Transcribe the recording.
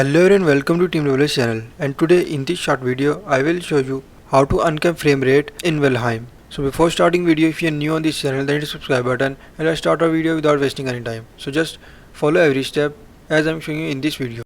Hello and welcome to Team Developers channel, and today in this short video I will show you how to uncap frame rate in Valheim. So before starting video, if you are new on this channel, then hit the subscribe button and let's start our video without wasting any time. So just follow every step as I am showing you in this video.